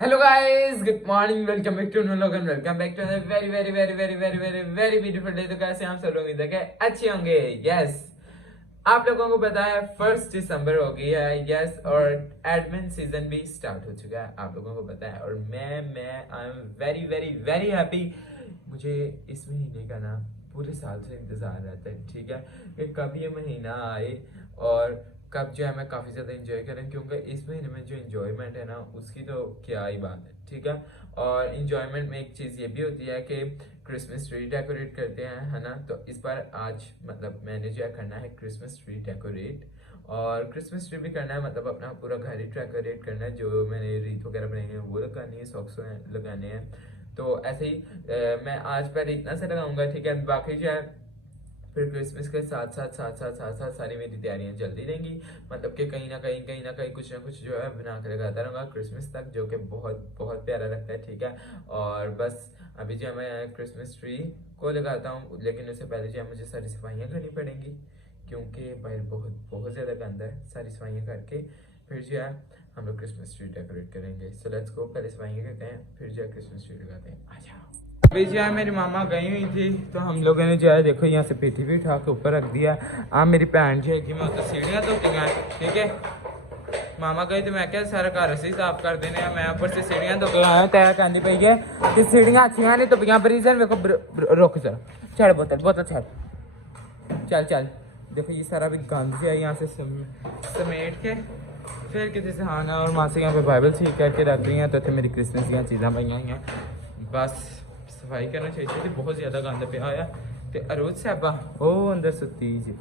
Hello guys, good morning, welcome back to new vlog and welcome back to a very beautiful day। तो कैसे हम सब लोग उम्मीद है कि अच्छे होंगे। यस, आप लोगों को पता है 1 दिसंबर हो गई है। यस, और एडमिन सीजन भी स्टार्ट हो चुका है, आप लोगों को पता है। और मैं आई एम वेरी हैप्पी। मुझे इस महीने का ना पूरे साल से इंतजार रहता है, ठीक है, कि कब ये महीना आए और कब जो है मैं काफ़ी ज़्यादा इंजॉय करें, क्योंकि इस महीने में जो इंजॉयमेंट है ना उसकी तो क्या ही बात है, ठीक है। और इंजॉयमेंट में एक चीज़ ये भी होती है कि क्रिसमस ट्री डेकोरेट करते हैं, है ना। तो इस बार आज मतलब मैंने जो है करना है क्रिसमस ट्री डेकोरेट, और क्रिसमस ट्री भी करना है, मतलब अपना पूरा घर ही डेकोरेट करना है। जो मैंने रीत वगैरह बनाई है वो लगानी है, सॉक्स लगाने हैं। तो ऐसे ही मैं आज पहले इतना सा लगाऊंगा, ठीक है। बाकी जो है फिर क्रिसमस के साथ सारी मेरी तैयारियां जल्दी रहेंगी, मतलब कि कहीं ना कहीं कुछ ना कुछ जो है बना के लगाता रहूँगा क्रिसमस तक, जो कि बहुत प्यारा लगता है, ठीक है। और बस अभी जो है मैं क्रिसमस ट्री को लगाता हूँ, लेकिन उससे पहले जो है मुझे सारी सफाइयाँ करनी पड़ेंगी, क्योंकि बाहर बहुत ज़्यादा गंदा है। सारी सफाइयाँ करके फिर जो है हम लोग क्रिसमस ट्री डेकोरेट करेंगे। सो लेट्स गो, पहले सफाइयाँ करते हैं फिर जो है क्रिसमस ट्री लगाते हैं। आ जाओ। अभी जो है मेरी मामा गई हुई थी, तो हम लोगों ने जो है देखो यहाँ से पेटी भी उठा के ऊपर रख दिया। अब मेरी भैन जो है कि मैं तो सीढ़ियाँ धोती हैं, ठीक है। मामा गई तो मैं क्या सारा घर ऐसे ही साफ कर देने, मैं ऊपर से सीढ़ियाँ धो के आया। तय कहनी पई है कि सीढ़ियाँ अच्छी नहीं तो बिना ब्रीजन देखो रुक जा, चढ़ बोतल चढ़, चल देखो ये सारा भी गंद जो है यहाँ से समेट के फिर किसी से आना। और मासी यहाँ पे बाइबल ठीक करके रख दी हैं, तो मेरी क्रिसमस की चीज़ां पाई हैं। बस सफाई करना चाहिए, बहुत ज़्यादा गंद पिया होया। ते अरोज साहबा ਉਹ ਅੰਦਰ ਸੁੱਤੀ ਜੀ,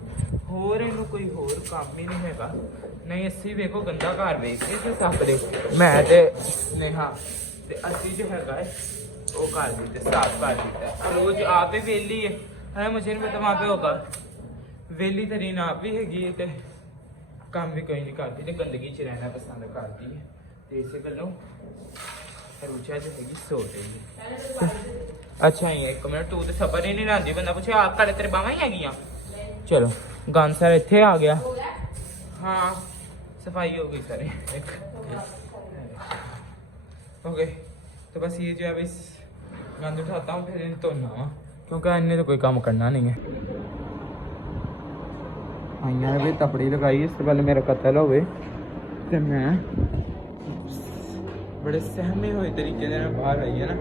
ਹੋਰ ਇਹਨੂੰ ਕੋਈ ਹੋਰ ਕੰਮ ਹੀ ਨਹੀਂ ਹੈਗਾ। ਨਹੀਂ ਅਸੀਂ ਵੇਖੋ ਗੰਦਾ ਘਰ ਵੇਖ ਕੇ ਤੇ ਸਾਫਰੇ ਮੈਂ ਤੇ ਨੇਹਾ ਤੇ ਅਸੀਂ ਜੋ ਹੈਗਾ ਉਹ ਕਰ ਦਿੱਤੇ, ਸਾਫ ਕਰ ਦਿੱਤਾ। ਅਰੋਜ ਆਪੇ ਵੇਲੀ ਹੈ, मुझे नहीं पता वहाँ पे होगा वेली तरीन आप भी हैगी ते काम भी कोई नहीं करती, ते गंदगी च रहना पसंद करती है। तो इसे गलों रूचा जो हैगी सो रही। अच्छा ही एक मिनट, तू तो सबर ही नहीं लाती, बंदा पूछे आप कड़े तेरे बावां ही हैगियां। चलो गंद सारा इत्थे आ गया। हाँ सफाई हो गई सारे ओके। तो बस ये जो है इस गंद उठाता हूँ, फिर इन्हें धोना वा, क्योंकि इन्हें तो कोई काम करना नहीं है। आइया भी तपड़ी लगाई, इससे पहले मेरा कतल हो, तो मैं बड़े सहमे हुए तरीके से बाहर आई है ना।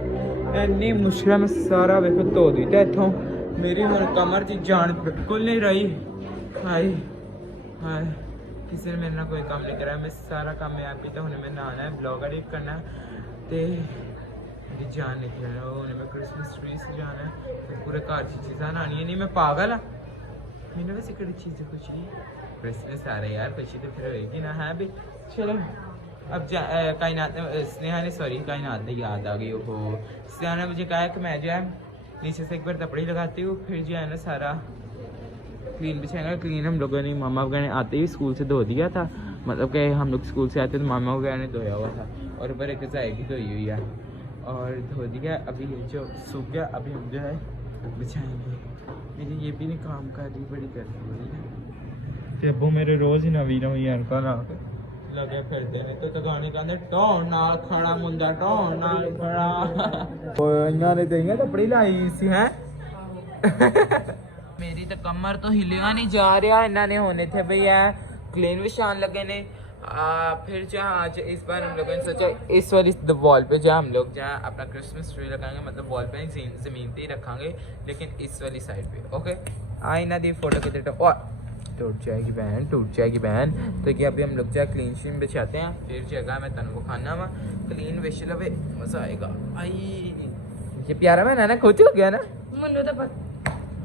इन्नी मुश्किल में सारा वेखो धो दी, तो इतों मेरी हम कमर की जान बिल्कुल नहीं रही। हाय हाय, किसी ने मेरे ना कोई काम नहीं करा, मैं सारा काम मैं आप ही तो मैं नहाना है, ब्लॉग एडिट करना है, तो मेरी जान निकल रहा है। उन्हें मैं क्रिसमस ट्री से जाना है, तो पूरे घर की चीज़ां लानी है। नहीं मैं पागल हाँ, मैंने वैसे कड़ी चीज़ें कुछ नहीं, क्रिसमस आ रहा है यार, खुशी तो फिर होएगी ना। है भी चलो अब कायनात स्नेहा ने कायनात ने याद आ गई। ओहो, स्नेहा ने मुझे कहा कि मैं जो है नीचे से एक बार तपड़ी लगाती हूँ, फिर जो है ना सारा क्लीन बिछाएंगे। क्लीन हम लोगों ने मामा वगैरह ने आते ही स्कूल से धो दिया था, मतलब कि हम लोग स्कूल से आते तो मामा वगैरह ने धोया हुआ था, और ऊपर एक जाए की धोई हुई है और धो दिया। अभी ये जो सूख गया, अभी हम जो है बिछाएंगे। मेरी ये भी नहीं काम कर रही, बड़ी कर रही है। तो अबू मेरे रोज़ ही नवी अनका ला के लगे फिरते हैं, तो गाने गाने टोन नाल खड़ा मुंडा टोन नाल खड़ा। इन्हां ने तो कपड़ी लाई सी है मेरी तो कमर तो हिलेगा नहीं जा रहा। इन्होंने होने थे भैया क्लीन विछान लगे ने। फिर जहाँ आज इस बार हम लोगों ने सोचा इस वाली वॉल पे जहाँ हम लोग जहाँ अपना क्रिसमस ट्री लगाएंगे, मतलब वॉल पे ज़मीन पे ही रखेंगे, लेकिन इस वाली साइड पे। ओके इन्हों की फोटो कितने टूट जाएगी बहन। तो क्या अभी हम लोग जो क्लीन शीन बिछाते हैं, फिर जगह मैं तन को खाना वा क्लीन विछ लवे, मज़ा आएगा। आई ये प्यारा मैं ना खुश हो गया ना, मुझे तो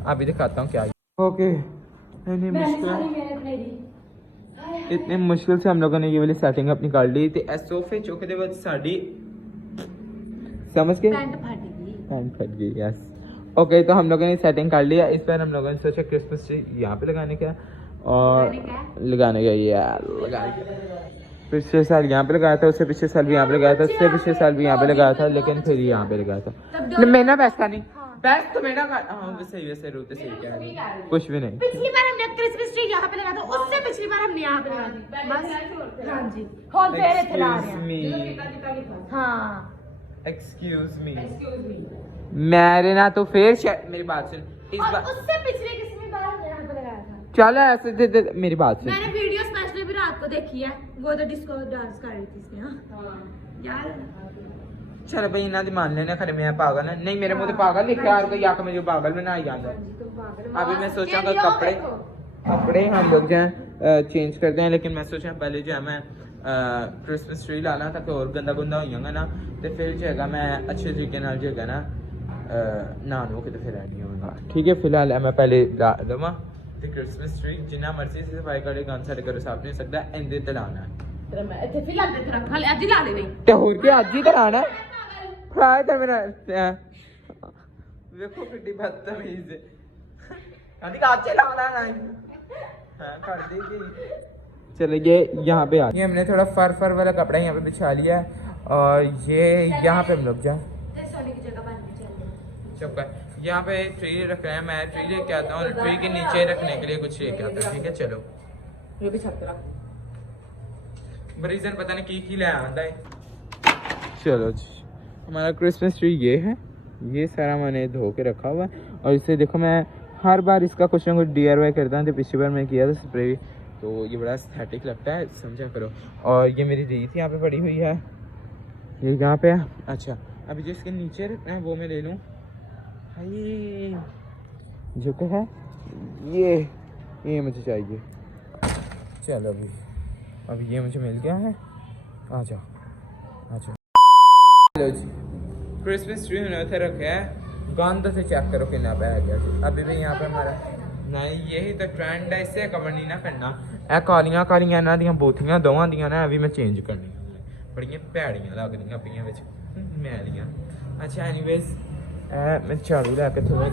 अभी दिखाता हूँ क्या। ओके इतने मुश्किल से हम लोगों ने ये वाली सेटिंग अपनी कर ली थी। सोफे चौके बाद साड़ी समझ के पैंट फट गई। यस ओके, तो हम लोगों ने सेटिंग कर लिया। इस बार हम लोगों ने सोचा क्रिसमस ट्री यहाँ पे लगाने का और लगाने का पिछले साल यहाँ पे लगाया था, उससे पिछले साल भी यहाँ पे लगाया था, उससे पिछले साल भी यहाँ पे लगाया था, लेकिन फिर यहाँ पे लगाया था। मैं ना वैसा नहीं बेस्ट तो मेरा हां वैसे वैसे रोते सही कह रही है कुछ भी नहीं। पिछली बार हमने क्रिसमस ट्री यहाँ पे लगा था, उससे पिछली बार हमने यहाँ पे लगा दी बस। हाँ जी और फिर इथे ला रहे हैं। हाँ एक्सक्यूज मी मेरे ना तो फिर मेरी बात सुन इस और बार उससे पिछले किसमें बार हमने यहाँ पे लगाया था। चल ऐसे दे मेरी बात सुन। मैंने वीडियो स्पेशली भी रात को देखी है, वो तो डिस्को डांस कर रही थी इसमें। हाँ यार चलो भाई इन्ना दी मान लेना खरे मैं पागल है नहीं मेरे मुंह पे पागल लिखा और कोई आके मुझे पागल बनाई जाता है। अभी मैं सोचांगा कपड़े हम लोग जो है चेंज करते हैं लेकिन मैं सोचा पहले जो है मैं क्रिसमस ट्री लाना ताकि और गंदा गुंदा हो जाएगा ना तो फिर जो है मैं अच्छे तरीके नाल जो है ना नहानो के तो फिर नहीं होगा। ठीक है फिलहाल मैं पहले ला दवा ते क्रिसमस ट्री जिन्ना मर्जी से सफाई करे गन सारे करो साफ नहीं सकता इंदे ते लाना है मैं ਇੱਥੇ ਫਿਲਹਾਲ ਤੇ ਰੱਖ ਲੈ ਅੱਜ ਹੀ ਲਾ ਲੈਣੀ ਤੇ ਹੋਰ ਕੀ ਅੱਜ ਹੀ ਕਰਾਣਾ ਹਾਂ ਤੇ ਮੇਰਾ ਵੇਖੋ ਕਿੱਡੀ ਬਦਤਮੀਜ਼ ਹੈ ਕਹਿੰਦੀ ਅੱਜ ਹੀ ਲਾਣਾ नहीं हां कर देगी। चलो ये यहाँ पे आ ये हमने थोड़ा फर वाला कपड़ा यहाँ पे बिछा लिया है और ये यहाँ पे हम लोग जाए सोने की जगह बननी चाहिए। चुप कर यहाँ पे ट्री रख रहे हैं मैं ट्री लेके आता हूँ और ट्री के नीचे रखने के लिए कुछ लेके आता हूँ। ठीक है चलो ये भी छत रख रीजन पता नहीं की ले आंदा है। चलो जी हमारा क्रिसमस ट्री ये है ये सारा मैंने धो के रखा हुआ है और इसे देखो मैं हर बार इसका कुछ ना कुछ DIY करता हूँ तो पिछली बार मैं किया था स्प्रे तो ये बड़ा एस्थेटिक लगता है समझा करो। और ये मेरी रीत यहाँ पे पड़ी हुई है ये यहाँ पे है। अच्छा अभी जो इसके नीचे रखना है वो मैं ले लूँ जो क्या है ये मुझे चाहिए। चलो अभी ये मुझे मिल गया है आ जाओ चलो जी क्रिसमस ट्री हमने उधर रखे हैं गंद से चेक करो कितना बैग गया अभी भी यहाँ पे हमारा नहीं यही तो ट्रेंड है इससे कवर नहीं ना करना ए कालियां कालियां इन्हां दियां बोथियां दोवां दियां ना अभी मैं चेंज करनी बड़ियां भैड़ियां लगदियां पियां विच मैलियां। अच्छा एनीवेज मैं झाड़ू लैके थोड़ा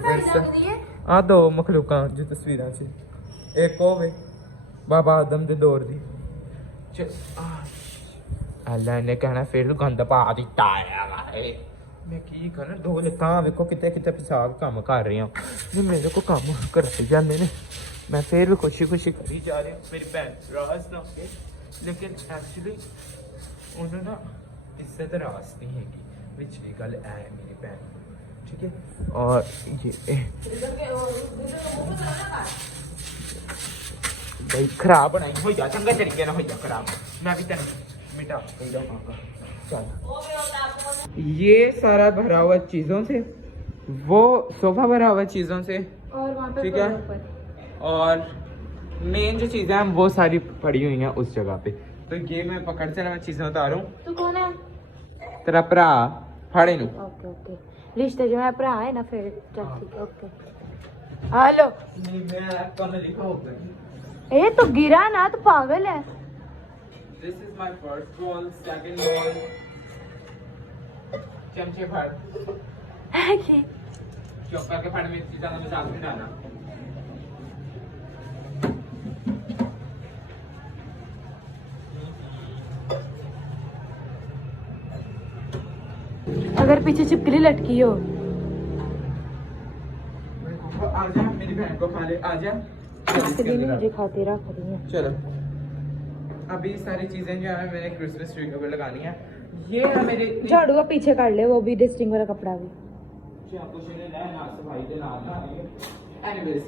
आ दो मखलूकां जो तस्वीरां च एक होवे बाबा आदम दे दौर दी अल्लाह ने कहना फिर गंद पा दिता है मैं की करा दो लत्तां वेखो किते किते पिसाब काम कर रही हूँ जी मेरे को काम करते जाते ने मैं फिर भी खुशी करी जा रही हूँ मेरी भैन रास ना के लेकिन एक्चुअली उन्होंने ना इज्जत रास नहीं हैगी पिछली गल है मेरी भैन ठीक है। और ये भाई खराब बनाई हो जा चंगा तरीके ना हो जा खराब मैं भी तेन मिटा कही जाऊंगा। चल ये सारा भरा हुआ चीजों से वो सोफा भरा हुआ चीजों से और वहाँ पे ठीक है और मेन जो चीजें हैं वो सारी पड़ी हुई हैं उस जगह पे तो ये मैं पकड़ से मैं चीजें उतारूं। तू कौन है? तेरा भरा फाड़े नु ओके ओके रिश्ते जो है भरा है ना फिर चल ठीक ओके हेलो नहीं मैं कौन लिखा होगा ए तो गिरा ना तो पागल है। This is my first ball, second ball. चमचे फाड़ चौक करके फाड़ में इतनी ज्यादा मसाला नहीं डालना। अगर पीछे छिपकली लटकी हो आजा मेरी बहन को खा ले आजा मुझे खाते रख रही है। चलो अभी सारी चीजें जो है मैंने क्रिसमस ट्री के ऊपर लगानी है ये है मेरे झाड़ू का पीछे कर ले वो भी डिस्टिंग वाला कपड़ा भी एनीवेज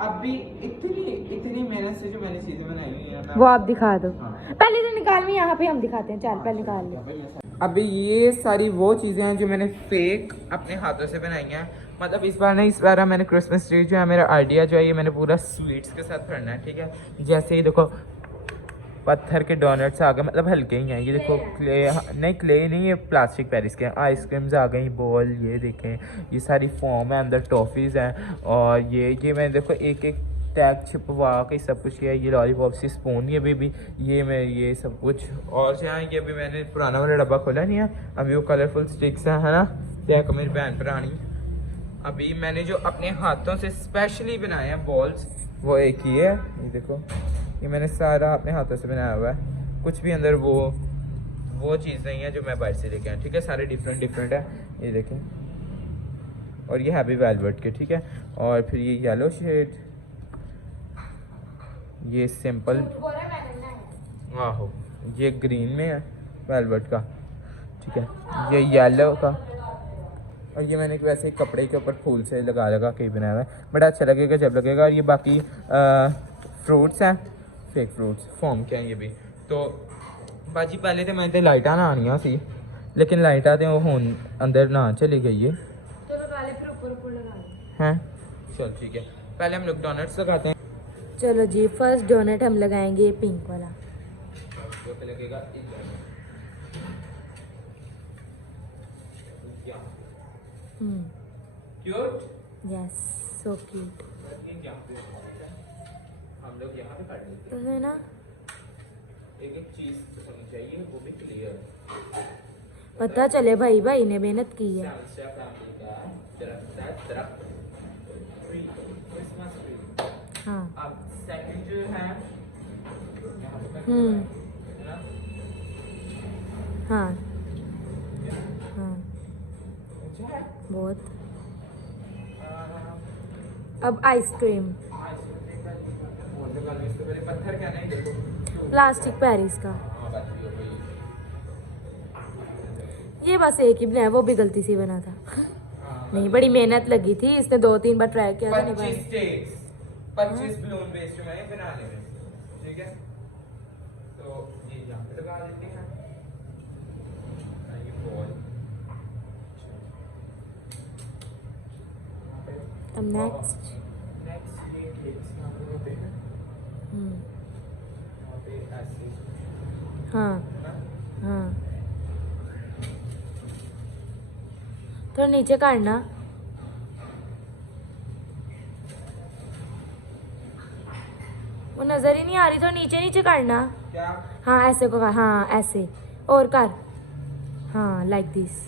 अभी इतनी मेहनत से जो मैंने चीजें बनाई हुई हैं वो आप दिखा दो। पहले तो निकाल में यहाँ पे हम दिखाते हैं चल पहले निकाल ले। अभी ये सारी वो चीजें हैं जो मैंने फेक अपने हाथों से बनाई हैं मतलब इस बार नहीं इस बार मैंने क्रिसमस ट्री जो है मेरा आइडिया जो है ये मैंने पूरा स्वीट्स के साथ भरना है ठीक है। जैसे ही देखो पत्थर के डोनट्स आ गए मतलब हल्के ही हैं ये देखो क्ले नहीं क्ले नहीं ये प्लास्टिक पेरिस के आइसक्रीम्स आ गई बॉल ये देखें ये सारी फॉर्म है अंदर टॉफ़ीज़ हैं और ये मैंने देखो एक एक टैग छिपवा के सब कुछ किया ये लॉलीपॉप सी स्पून ये भी ये मैं ये सब कुछ और जहाँ ये भी मैंने पुराना वाला डब्बा खोला नहीं है अभी वो कलरफुल स्टिक्स हैं है ना टैग मेरी बहन पुरानी अभी मैंने जो अपने हाथों से स्पेशली बनाए हैं बॉल्स वो एक ही है ये देखो ये मैंने सारा अपने हाथों से बनाया हुआ है कुछ भी अंदर वो चीज़ नहीं है जो मैं बाहर से लेके आया ठीक है सारे डिफरेंट है ये देखें और ये हैवी वेलवेट के, ठीक है। और फिर ये येलो शेड, ये सिंपल, आहो ये ग्रीन में है वेलवेट का, ठीक है। ये येलो का, और ये मैंने वैसे ही कपड़े के ऊपर फूल से लगा के बनाया हुआ है, बड़ा अच्छा लगेगा जब लगेगा। और ये बाकी फ्रूट्स हैं, फेक फ्रूट्स फॉर्म के हैं ये भी। तो बाजी पहले तो मैं लाइटा ना आनिया सी, लेकिन लाइटा तो हुन अंदर ना चली गई है। हैं चल ठीक है, पहले हम लोग डोनट्स लगाते हैं। चलो जी, फर्स्ट डोनट हम लगाएंगे पिंक वाला। तो पे लगेगा क्यूट, यस सो क्यूट। हम लोग यहाँ पे काट लेते तो है ना, हैं। एक चीज होनी चाहिए, वो भी क्लियर, पता चले भाई भाई ने मेहनत की है। हाँ अब सेकंड जो है, हाँ हाँ बहुत। अब आइसक्रीम, पत्थर क्या नहीं, देखो प्लास्टिक पेरिस का। ये बस एक ही बनाया, वो भी गलती से बना था। नहीं, बड़ी मेहनत लगी थी, इसने 2-3 बार ट्राई किया था। 25 बलून वेस्ट हुए हैं बनाने में, ठीक है। तो ये यहाँ पे लगा देते हैं। ये बॉल, अब नेक्स्ट ये क्लिप्स यहाँ पे होते हैं, यहाँ पे ऐसे, हाँ है ना? हाँ, थोड़ा नीचे काटना। वो नजर ही नहीं आ रही, थोड़ा नीचे नीचे काटना। क्या? हाँ ऐसे को, हाँ ऐसे और कर, हाँ लाइक दिस।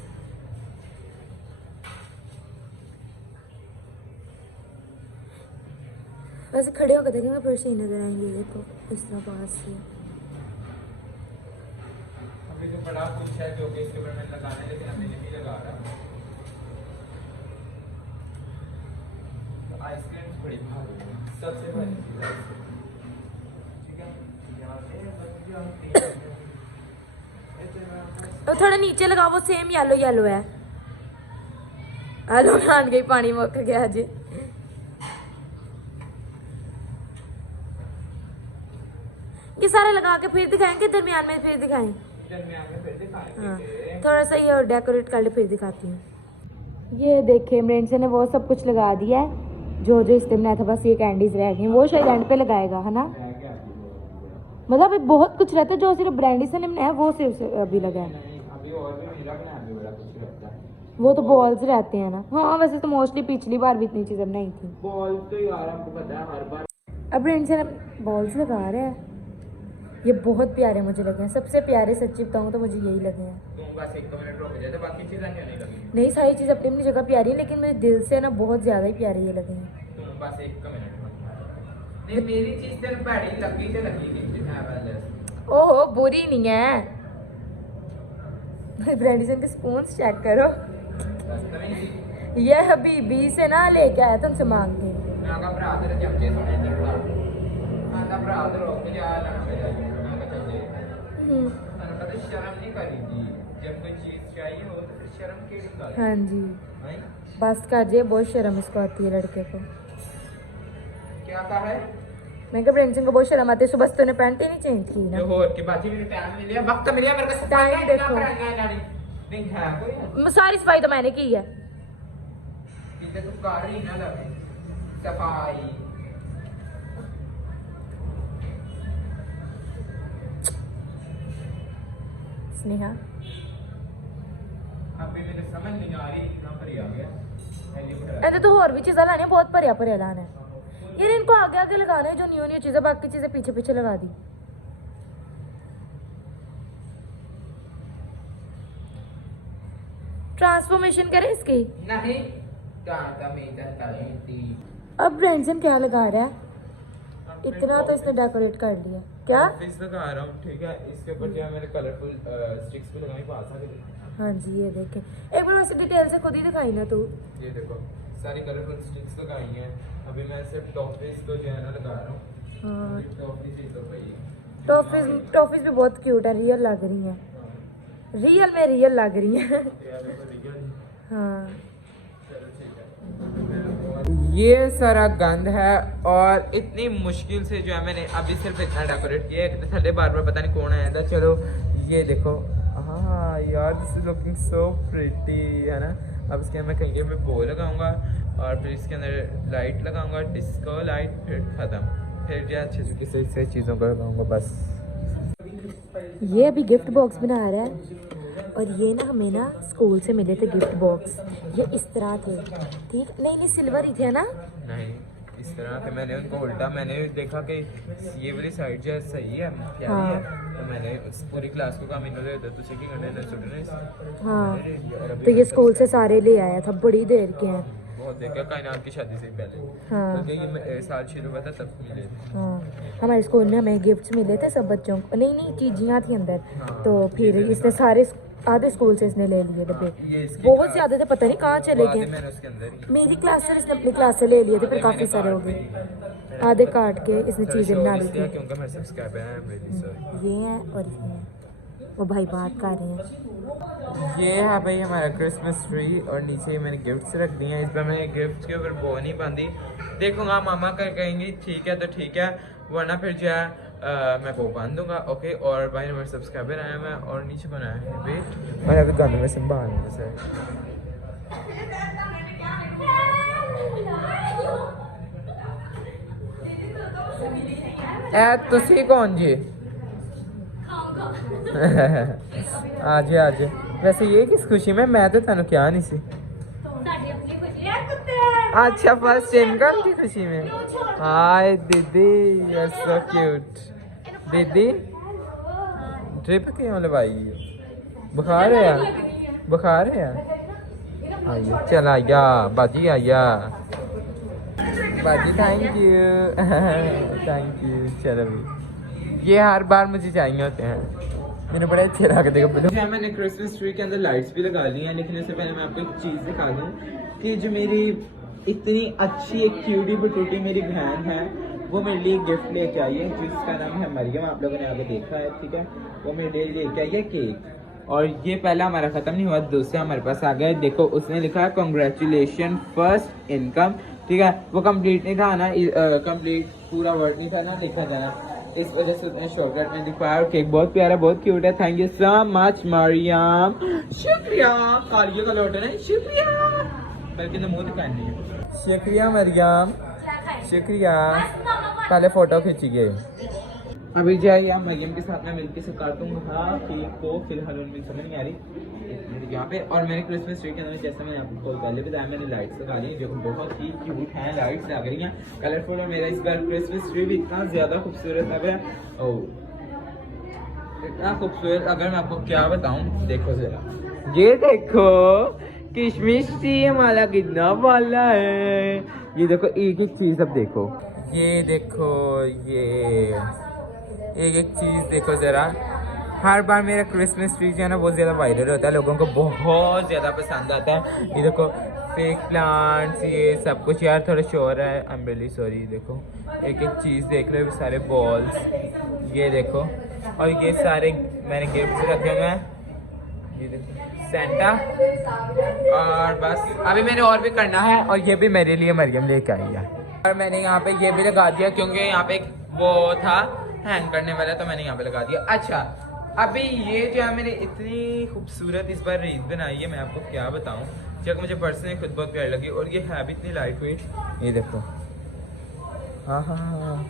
वैसे खड़े होकर देखेंगे फिर से ही नजर आएंगे ये तो, इस तरह पास से। अभी तो बड़ा कुछ है जो कि इसके ऊपर मैं लगाने, लेकिन अभी नहीं लगा रहा। तो आइसक्रीम बड़ी भारी है, सबसे भारी चीज है, ठीक है। यहाँ पे तो थोड़ा नीचे लगाओ, वो सेम येलो येलो है। हेलो खान गई, पानी मुक गया जी। ये सारे लगा के फिर दिखाएंगे, दरमियान में फिर दिखाएं। दरमियान में फिर दिखाएंगे। हाँ, थोड़ा सा ये और डेकोरेट कर ले, फिर दिखाती हूँ। ये देखिए फ्रेंड्स ने वो सब कुछ लगा दिया है जो जो इसने बनाया था, बस ये कैंडीज रह गई, वो शायद एंड पे लगाएगा, है ना। मतलब अभी बहुत कुछ रहता है जो सिर्फ ब्रांडी से ने बनाया, वो सिर्फ अभी लगा है। अभी और भी मेरा बनाया भी बड़ा कुछ रहता है, वो तो बॉल्स रहते हैं ना। हाँ वैसे तो मोस्टली पिछली बार भी इतनी चीजें बनाई थी। बॉल तो यार हमको पता है हर बार। अब फ्रेंड्स बॉल्स लगा रहे हैं, ये बहुत प्यारे मुझे लगे हैं, सबसे प्यारे सच्ची बताऊँ तो मुझे यही लगे हैं। तुम बस 1 मिनट रुक जाते, बाकी चीजें क्यों नहीं लगी? नहीं, सारी चीज़ अपनी अपनी जगह प्यारी है, लेकिन मेरे दिल से ना बहुत ज़्यादा ही प्यारे ये लगे हैं। तुम बस 1 मिनट नहीं, मेरी चीज तेरे पैड़ी लगी तो लगी नहीं है पहले। ओहो बुरी नहीं है। ब्रांडिसन के स्पून्स चेक करो, ये हबीबी से ना लेके आया तुमसे मांग के। मैं का भरा तेरे चमचे सोने चढ़ा, मैं का भरा तेरे रोक के जा लगा मैं का चलते। मैंने कभी शर्म नहीं करी थी, जब कोई चीज चाहिए हो तो फिर शर्म क्यों निकाले? हाँ जी, बस कर जे, बहुत शर्म इसको आती है लड़के को। क्या कहा है? मैं क्या ब्रांडिसन को बहुत शर्म आती है, सुबह से तूने पैंट ही नहीं चेंज की ना। जो हो के बाकी मेरे टाइम मिल गया, वक्त मिल गया मेरे को, टाइम देखो। नहीं है कोई, सारी सफाई तो मैंने की है। इधर तू कर रही ना लगे सफाई। स्नेहा अभी मेरे समझ नहीं आ रही, इतना पर ही आ गया ऐसे तो और भी चीज़ें लानी है, बहुत भरिया भरिया लाना है यार। इनको आगे आगे लगाना है जो न्यू न्यू चीज़ें, बाकी चीज़ें पीछे पीछे लगा दी। ट्रांसफॉर्मेशन करें इसकी? नहीं अब ब्रांडसन क्या लगा रहा है? इतना तो इसने डेकोरेट कर लिया। क्या ऑफिस लगा रहा हूँ, ठीक है। इसके ऊपर जो है मैंने कलरफुल स्टिक्स भी लगाई, पास आ गई। हाँ जी ये देखें, एक बार वैसे डिटेल से खुद ही दिखाई ना तू। ये देखो सारी कलरफुल स्टिक्स लगाई हैं। अभी मैं सिर्फ टॉफीज को जो है ना लगा रहा हूँ। हाँ टॉफीज ही तो भाई टॉफीज भी बहुत क्यूट है, रियल लग रही हैं, रियल में रियल लग रही हैं। हाँ ये सारा गंद है और इतनी मुश्किल से जो है मैंने अभी सिर्फ इतना डेकोरेट किया है। इतने थल्ले बार बार पता नहीं कौन आया था। चलो ये देखो, हाँ यार this is looking so pretty, है ना। अब इसके अंदर मैं कहीं मैं बो लगाऊंगा और फिर इसके अंदर लाइट लगाऊंगा, डिस्को लाइट, फिर ख़त्म। फिर जो अच्छे तरीके से चीज़ों को लगाऊंगा बस। ये अभी गिफ्ट बॉक्स बना रहा है और ये ना हमें ना स्कूल से मिले थे गिफ्ट बॉक्स। ये इस तरह थे, ठीक, नहीं सिल्वर ही थे ना। नहीं इस तरह से मैंने उनको उल्टा, मैंने देखा कि ये वाली साइड जो है सही है, प्यारी है, तो मैंने उस पूरी क्लास को काम इन्होंने दे तो चेकिंग करने स्टूडेंट्स। हाँ तो ये स्कूल से सारे ले आया था, बड़ी देर के हैं, बहुत देखा कायनात की शादी से पहले। हाँ तो ये साल शुरू हुआ था तब मिले थे। हाँ हमारे स्कूल में हमें गिफ्ट्स मिले थे सब बच्चों को, नहीं चीजियाँ थी अंदर। हाँ, तो फिर इसने सारे आधे स्कूल से इसने ले लिए डब्बे, ये इसकी बहुत ज्यादा थे, पता नहीं कहाँ चले बाद में गए। मैंने उसके अंदर ही मेरी क्लास से इसने अपनी क्लास से ले लिए थे, फिर काफी सारे हो गए, आधे काट के इसने चीजें बना दी थी। क्योंकि मेरे सब्सक्राइबर हैं, I'm really sorry। ये है और ये है, वो भाई बात कर रहे हैं। ये है भाई हमारा क्रिसमस ट्री और नीचे ही मैंने गिफ्ट्स रख दिए हैं। इस पर मैंने गिफ्ट्स के ऊपर बो नहीं बांधी, देखूंगा मामा कर कहेंगी ठीक है तो ठीक है, वरना फिर जो है मैं वो बांध दूंगा। ओके, और भाई मेरे सब्सक्राइबर आया मैं और नीचे बनाया है वेट, और अभी गाने में संभाल जैसे तुसी कौन जी? आज आज वैसे ये किस खुशी में, मैं तो तेन क्या नहीं सी। अच्छा फर्स्ट इनकम की खुशी में। हाय दीदी यू आर सो क्यूट। दीदी ड्रिप क्यों लगाई? बुखार है यार, बुखार है यार। आइए चल आया बाजी, आया बाजी, थैंक यू थैंक यू। चलो ये हर बार मुझे चाहिए होते हैं, मैंने बड़े अच्छे लगते हैं। मैंने क्रिसमस ट्री के अंदर लाइट्स भी लगा ली हैं, लेकिन उससे पहले मैं आपको एक चीज़ दिखा दूँ कि जो मेरी इतनी अच्छी एक क्यूटी बटूटी मेरी बहन है, वो मेरे लिए गिफ्ट लेके आई है जिसका नाम है मरियम। आप लोगों ने आगे देखा है, ठीक है। वो मेरे लिए लेके आई है केक, और ये पहला हमारा ख़त्म नहीं हुआ, दूसरा हमारे पास आ गया। देखो उसने लिखा है कॉन्ग्रेचुलेशन फर्स्ट इनकम, ठीक है। वो कंप्लीट नहीं था ना, कंप्लीट पूरा वर्ड नहीं था ना लिखा जाना, इस वजह से उसने शॉर्टकट में लिखवाया। और केक बहुत प्यारा, बहुत क्यूट है। Thank you so much Mariam, शुक्रिया। कालियों का लौटे ना, शुक्रिया, बल्कि तो मुँह दिखानी है। शुक्रिया मरियम, शुक्रिया। पहले फोटो खींचिए। अभी जाइए आप मरियम के साथ में मिलकर से काटूंगा केक को, फिलहाल उनमें समझ नहीं आ रही यहाँ पे। और मैंने क्रिसमस ट्री के अंदर जैसे मैंने आपको पहले बताया, मैंने लाइट्स लगा ली जो बहुत ही क्यूट हैं, लाइट्स लग रही हैं कलरफुल। और मेरा इस बार क्रिसमस ट्री भी इतना ज़्यादा खूबसूरत लग रहा है, ओह इतना खूबसूरत, अगर मैं आपको क्या बताऊँ। देखो जरा, ये देखो किशमिश टी हमारा कितना वाला है। ये देखो एक एक चीज़, अब देखो ये देखो, ये एक एक चीज़ देखो ज़रा। हर बार मेरा क्रिसमस ट्री जो है ना बहुत ज़्यादा वायरल होता है, लोगों को बहुत ज़्यादा पसंद आता है। ये देखो फेक प्लांट्स, ये सब कुछ यार थोड़ा शोर है, आई एम रियली सॉरी। देखो एक एक चीज़ देख रहे हो, सारे बॉल्स, ये देखो। और ये सारे मैंने गिफ्ट्स रखे हुए हैं, ये देखो सेंटा। और बस अभी मैंने और भी करना है, और ये भी मेरे लिए मरियम लेके आई है। और मैंने यहाँ पे ये भी लगा दिया क्योंकि यहाँ पे एक वो था हैंग करने वाला, तो मैंने यहाँ पे लगा दिया। अच्छा अभी ये जो है मैंने इतनी खूबसूरत इस बार रील बनाई है, मैं आपको क्या बताऊँ, जब मुझे पर्सनली खुद बहुत प्यारी लगी। और ये है भी इतनी लाइट वेट, ये देखो, हाँ हाँ हाँ,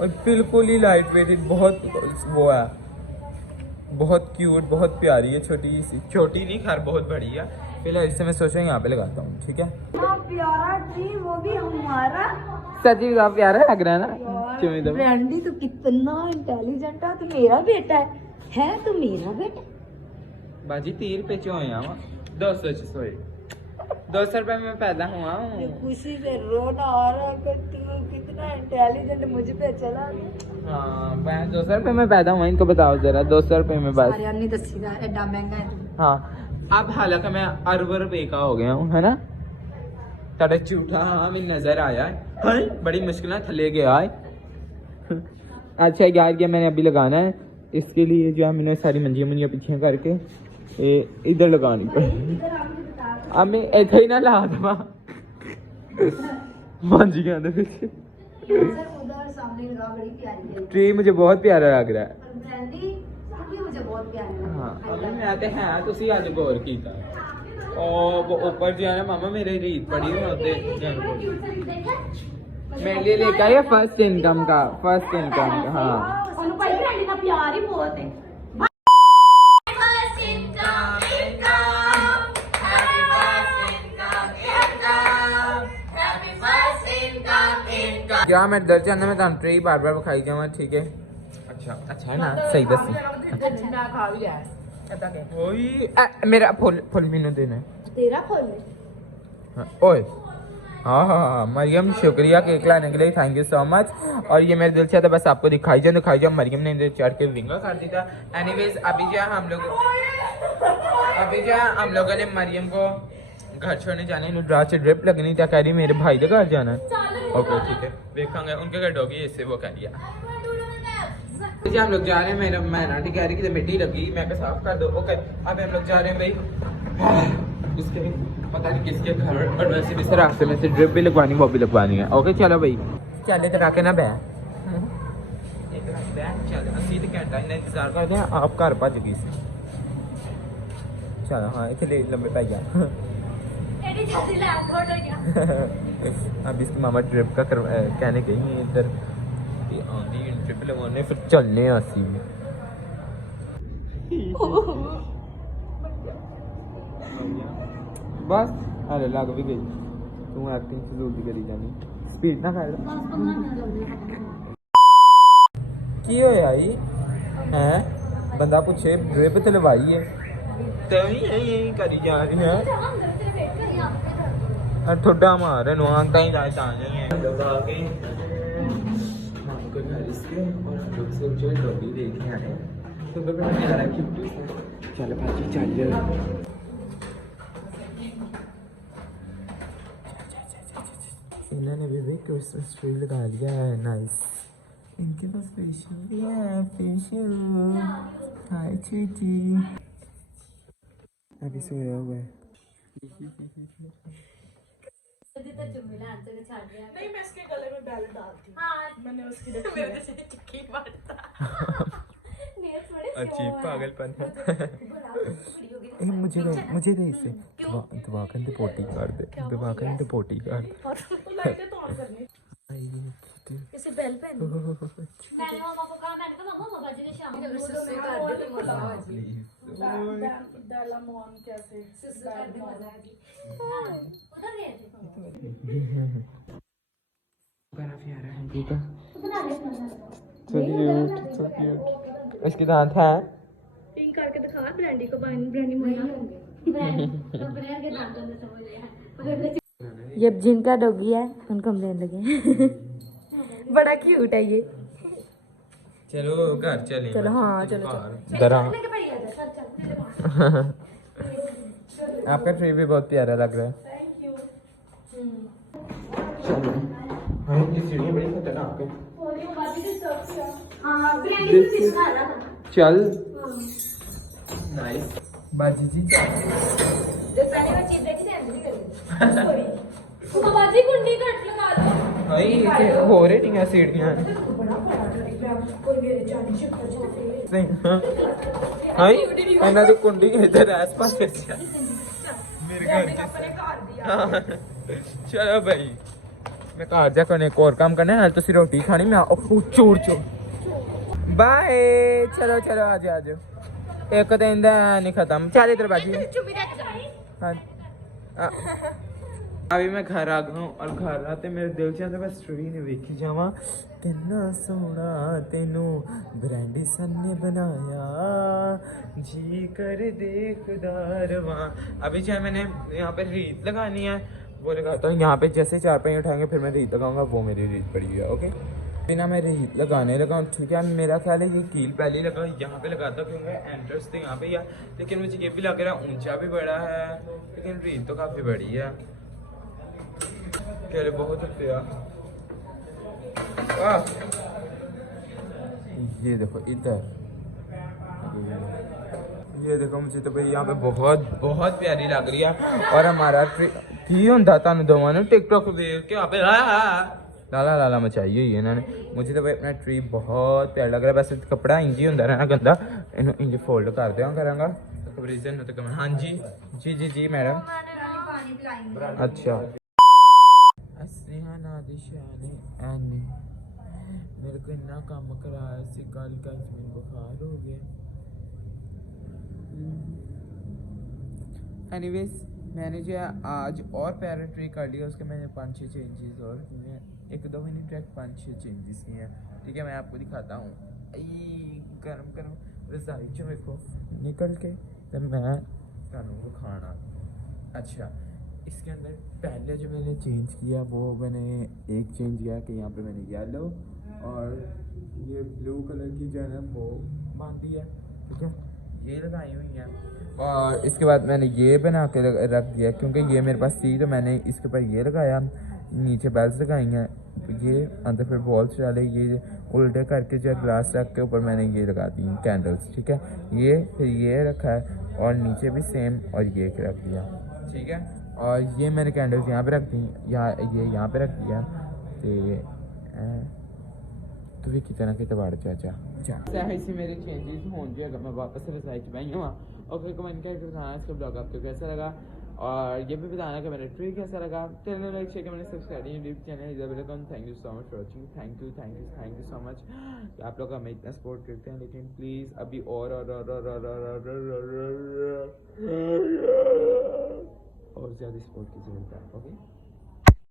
और बिल्कुल ही लाइट वेट, बहुत वो है, बहुत क्यूट, बहुत प्यारी है, छोटी सी, छोटी नहीं खैर बहुत बड़ी है। फिलहाल इससे मैं सोच रहा हूँ यहाँ पे लगाता हूँ, ठीक है। प्यारा जी, वो भी हमारा सच्ची आप प्यारा लग रहा है ना। ब्रांडी तो कितना इंटेलिजेंट है, तो मेरा बेटा है तो मेरा बेटा। बाजी 30 रुपए चो आया वहाँ, 200 सोए, 200 रुपए में पैदा हुआ हूँ। खुशी से रोना आ रहा है, तू कितना इंटेलिजेंट मुझ पे चला। हाँ मैं 200 रुपए में पैदा हुआ, इनको बताओ जरा, 200 रुपए में बस। नहीं दसीदा एडा महंगा है। हाँ अब हालांकि मैं अरब रुपए का हो गया हूँ, है ना? ताड़ा झूठा हाँ मैं नजर आया है, बड़ी मुश्किल थले गया है। अच्छा यार ये मैंने अभी लगाना है, इसके लिए जो है मैंने सारी मंजियाँ मंजियाँ पीछे करके इधर लगानी पड़ी। अब मैं ऐसे ही ना ला दवा मंजियाँ दे पीछे। उधर सामने लगा, बड़ी प्यारी है ट्री मुझे बहुत प्यारा लग रहा है। और ब्रांडी भी मुझे बहुत प्यारी लगी। हाँ अभी मैं तो है तुसी आज गौर कीता और वो ऊपर जो है ना मामा मेरे रीत पड़ी होते मेरे लिए लेकर आया फर्स्ट इनकम का हाँ ਸਾਨੂੰ ਭਾਈ ब्रांडी का प्यार ही बहुत है। क्या मैं डर जाने में तुम ट्री बार बार खाई जावा, ठीक है? अच्छा है ना, सही दसी ओए मेरा फुल फुल मेनू देना है तेरा फल हाँ, ओए हाँ मरियम शुक्रिया केक लाने के लिए, थैंक यू सो मच। और ये मेरे दिल से था बस आपको दिखाई जाओ मरियम ने इधर चढ़ के विंगा कर दिया। एनीवेज अभी जो हम लोगों ने मरियम को घर छोड़ने जाने रात से ड्रिप लगनी था, कह रही मेरे भाई के घर जाना है। ओके ठीक है देखेंगे उनके घर डॉगी इससे वो कह दिया। हम लोग जा रहे हैं, मेरा मैनाटी कह रही कि मिट्टी लगी मैं साफ कर दो। ओके अब हम लोग जा रहे हैं भाई उसके पता नहीं किसके घर, और वैसे भी इस रास्ते में से ड्रिप भी लगवानी वो भी लगवानी है। ओके चलो भाई चले तो राके ना बह सीधे घंटा इंतजार करते हैं, आप घर भज गई से चलो हाँ इतने लंबे पै गया। अब इसकी मामा ड्रिप का कहने गई इधर आंधी ड्रिप लगवाने फिर चलने आसी बस अरे लग भी गई तू एक्टिंग जरूर करी जानी स्पीड ना कर की होया है बंदा पूछे ड्रिप ते लवाई है तभी यही करी जा रही है ठोडा मार नुआंता ही लाए ताने हैं दबा के कोई घर इसके और लोग से जो डॉगी देखे आए तो बड़ा प्यारा क्यूट चल भाजी चल इन्होंने भी क्रिसमस ट्री लगा लिया है नाइस इनके पास फेशियल भी है फेशियल हाय चीटी अभी सोया हुआ है नहीं मैं इसके गले में बैल डालती हूँ। मैंने उसकी टिक्की मारता अजीब पागलपन है मुझे दे इसे दवाकन ते पोटी कर दे दवाकन ते पोटी कर दे लाइटें तो ऑन करनी। इसे बेल पहन मैंने मामा को कहा मैंने कहा मामा बाजी ने शाम को सुसु कर दे डाला मॉन कैसे सुसु कर दे मजा आ गई उधर गए थे बड़ा प्यारा है बेटा बना ले सो क्यूट इसके दांत हैं पिंक करके दिखा ब्रांडी को ब्रांडी मोना ब्रांड के नाम तो समझ लिया। ये जिनका डॉगी है उनको हम लेने लगे बड़ा क्यूट है ये। चलो घर चले चलो हाँ चलो दरा आपका ट्री भी बहुत प्यारा लग रहा है। चलो हाँ ये सीढ़ी बड़ी खतरनाक है हां ब्रांडी से पिछला रहा था चल नाइस बाजी जी जो पहले वो चीज देखी थी अंदर कर मामा बाजी कुंडी कट लगा दो हाय ये हो रहे नहीं है सीढ़ियां कोई मेरे जानी शिफ्ट कर हाय ਇਹਨਾਂ ਦੀ ਕੁੰਡੀ ਇਧਰ ਆਸ-ਪਾਸ ਪਿੱਛੇ ਮੇਰੇ ਘਰ के चलो भाई मैं घर जाकर एक और काम करना है तुसी रोटी खानी मैं चोर बाय चलो चलो आ जाओ एक दिन दा नहीं खत्म चल इधर बाजी हाँ अभी मैं घर आ गया हूँ और घर आते मेरे दिल चाहता बस ट्री ने वेखी जावा कितना सोना तेनू ब्रांडी सन ने बनाया जी कर देखदार वहाँ अभी चाहे मैंने यहाँ पे रीत लगानी है वो लगाता हूँ यहाँ पे जैसे चार पाई उठाएंगे फिर मैं रीत लगाऊंगा वो मेरी रीत पड़ी है ओके बिना मैं रील लगाने लगा हूँ, ठीक है। मेरा ख्याल है ये कील पहले ही लगा यहाँ पे लगाता क्योंकि एंट्रेंस तो यहाँ पे ही है, लेकिन मुझे ये भी लग रहा है ऊंचा भी बड़ा है, लेकिन रील तो काफ़ी बड़ी है। कह रहे बहुत अच्छा। ये देखो इधर, ये देखो मुझे तो भाई यहाँ पे बहुत बहुत प्यारी लग रही है। और हमारा की होंदा तुहानू दोवां नू टिकटॉक देख के यहाँ पे लाला लाला मचाई हुई है इन्होंने। मुझे तो भाई अपना ट्री बहुत प्यारा लग रहा है। वैसे कपड़ा इंज ही होंदा रहना गंदा, इन्हू इंज फोल्ड कर दिया करांगा रीजन तो कम। हाँ जी जी जी जी मैडम, अच्छा। मेरे को इतना काम कराया सी गल का इसमें बुखार हो गया। एनीवेज मैंने जो है आज और पैरा ट्री कर लिया, उसके मैंने 5-6 चेंजेस और किए हैं, 1-2 महीने ट्रैक 5-6 चेंजेस किए हैं, ठीक है। मैं आपको दिखाता हूँ। गरम गरम रजाई चो देखो निकल के तो मैं वो खाना। अच्छा, इसके अंदर पहले जो मैंने चेंज किया वो मैंने एक चेंज किया कि यहाँ पे मैंने येलो और ये ब्लू कलर की जो है ना वो बांधी है, ठीक है, ये लगाई हुई है। और इसके बाद मैंने ये बना के रख दिया क्योंकि ये मेरे पास थी, तो मैंने इसके ऊपर ये लगाया, नीचे बेल्स लगाई हैं, ये अंदर फिर बॉल्स डाले, ये उल्टे करके जो ग्लास रख के ऊपर मैंने ये लगा दी कैंडल्स, ठीक है। ये फिर ये रखा है और नीचे भी सेम और ये रख दिया, ठीक है। और ये मैंने कैंडल्स यहाँ पे रख दी, ये यहाँ पे रख दिया। तो भी कितना कि तबाड़ चाचा ऐसे मेरे चेंजेस हों जो अगर मैं वापस रजाई च बही हुआ। ओके, कमेंट करके बताना इसका ब्लॉग आपको कैसा लगा, और ये भी बताना कि मेरा ट्री कैसा लगा। चैनल लाइक शेयर मैंने subscribe YouTube channel Isabella. Thank you so much for watching, thank you so much. आप लोग हमें इतना सपोर्ट करते हैं, लेकिन प्लीज़ अभी और ज़्यादा सपोर्ट की ज़रूरत है। ओके।